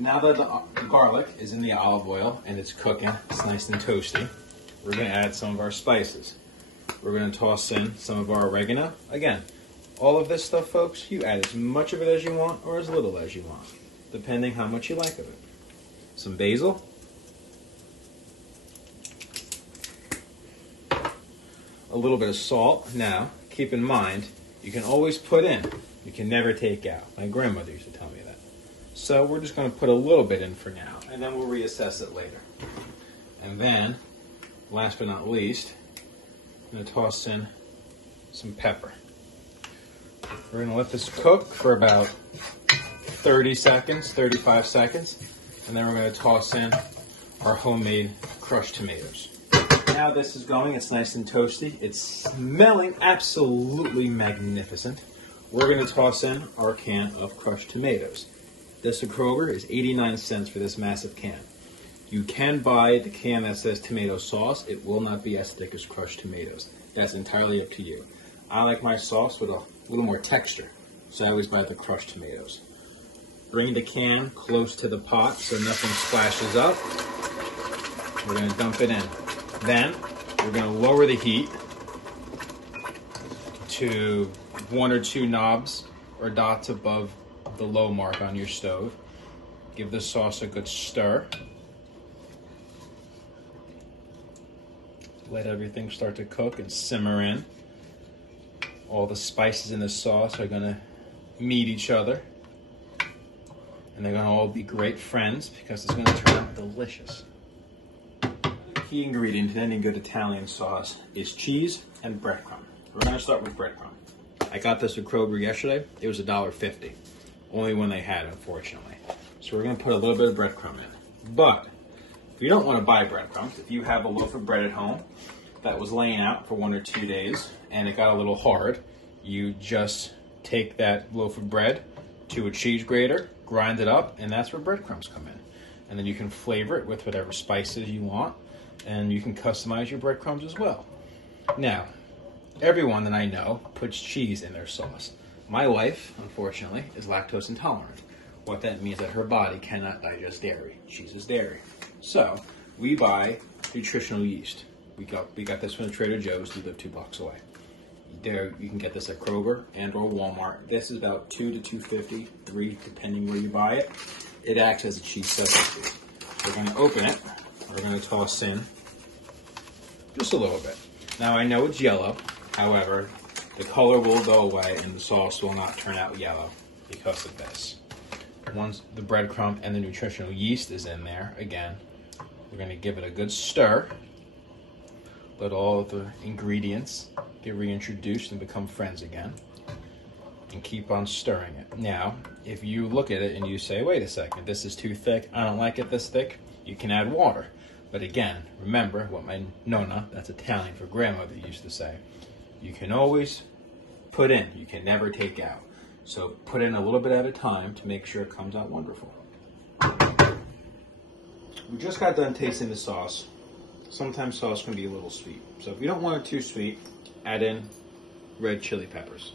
Now that the garlic is in the olive oil and it's cooking, it's nice and toasty, we're going to add some of our spices. We're going to toss in some of our oregano. Again, all of this stuff, folks, you add as much of it as you want or as little as you want, depending how much you like of it. Some basil. A little bit of salt. Now, keep in mind, you can always put in. You can never take out. My grandmother used to tell me that. So we're just going to put a little bit in for now, and then we'll reassess it later. And then, last but not least, I'm going to toss in some pepper. We're going to let this cook for about 30 seconds, 35 seconds, and then we're going to toss in our homemade crushed tomatoes. Now this is going, it's nice and toasty. It's smelling absolutely magnificent. We're going to toss in our can of crushed tomatoes. This at Kroger is 89 cents for this massive can. You can buy the can that says tomato sauce. It will not be as thick as crushed tomatoes. That's entirely up to you. I like my sauce with a little more texture, so I always buy the crushed tomatoes. Bring the can close to the pot so nothing splashes up. We're going to dump it in. Then we're going to lower the heat to 1 or 2 knobs or dots above the low mark on your stove. Give the sauce a good stir. Let everything start to cook and simmer in. All the spices in the sauce are going to meet each other. And they're going to all be great friends because it's going to turn out delicious. The key ingredient in any good Italian sauce is cheese and breadcrumb. We're going to start with breadcrumb. I got this at Kroger yesterday. It was $1.50. Only when they had, unfortunately. So we're going to put a little bit of breadcrumb in. But if you don't want to buy breadcrumbs, if you have a loaf of bread at home that was laying out for 1 or 2 days and it got a little hard, you just take that loaf of bread to a cheese grater, grind it up, and that's where breadcrumbs come in. And then you can flavor it with whatever spices you want, and you can customize your breadcrumbs as well. Now, everyone that I know puts cheese in their sauce. My wife, unfortunately, is lactose intolerant. What that means that her body cannot digest dairy. Cheese is dairy. So, we buy nutritional yeast. We got this from the Trader Joe's. We live 2 blocks away. There, you can get this at Kroger and or Walmart. This is about $2 to $2.50, $3 depending where you buy it. It acts as a cheese substitute. We're going to open it. We're going to toss in just a little bit. Now I know it's yellow. However, the color will go away and the sauce will not turn out yellow because of this. Once the breadcrumb and the nutritional yeast is in there, again, we're going to give it a good stir. Let all the ingredients get reintroduced and become friends again. And keep on stirring it. Now, if you look at it and you say, wait a second, this is too thick, I don't like it this thick, you can add water. But again, remember what my nonna, that's Italian for grandmother, used to say. You can always put in, you can never take out. So put in a little bit at a time to make sure it comes out wonderful. We just got done tasting the sauce. Sometimes sauce can be a little sweet. So if you don't want it too sweet, add in red chili peppers.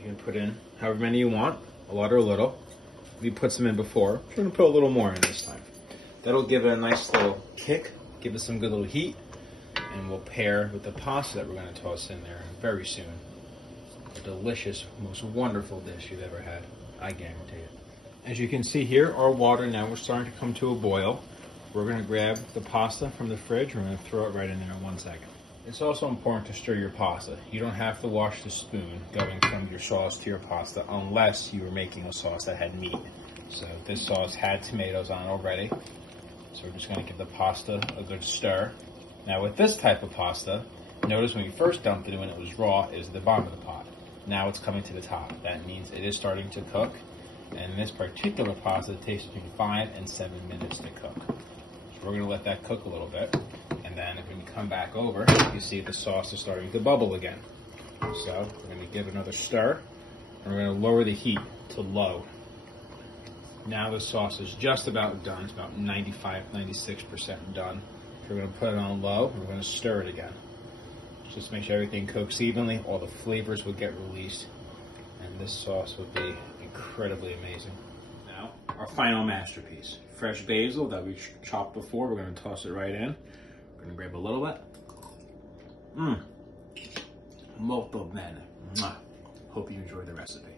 You can put in however many you want, a lot or a little. We put some in before. We're going to put a little more in this time. That'll give it a nice little kick, give it some good little heat, and we'll pair with the pasta that we're going to toss in there very soon. A delicious, most wonderful dish you've ever had, I guarantee it. As you can see here, our water now, we're starting to come to a boil. We're going to grab the pasta from the fridge. We're going to throw it right in there in 1 second. It's also important to stir your pasta. You don't have to wash the spoon going from your sauce to your pasta unless you were making a sauce that had meat. So this sauce had tomatoes on it already. So we're just going to give the pasta a good stir. Now with this type of pasta, notice when we first dumped it when it was raw is the bottom of the pot. Now it's coming to the top. That means it is starting to cook. And this particular pasta takes between 5 and 7 minutes to cook. So we're going to let that cook a little bit. And then when you come back over, you see the sauce is starting to bubble again. So we're going to give it another stir. And we're going to lower the heat to low. Now the sauce is just about done. It's about 95-96% done. So we're going to put it on low and we're going to stir it again. Just to make sure everything cooks evenly, all the flavors will get released, and this sauce will be incredibly amazing. Now, our final masterpiece. Fresh basil that we chopped before. We're gonna toss it right in. We're gonna grab a little bit. Molto bene. Hope you enjoyed the recipe.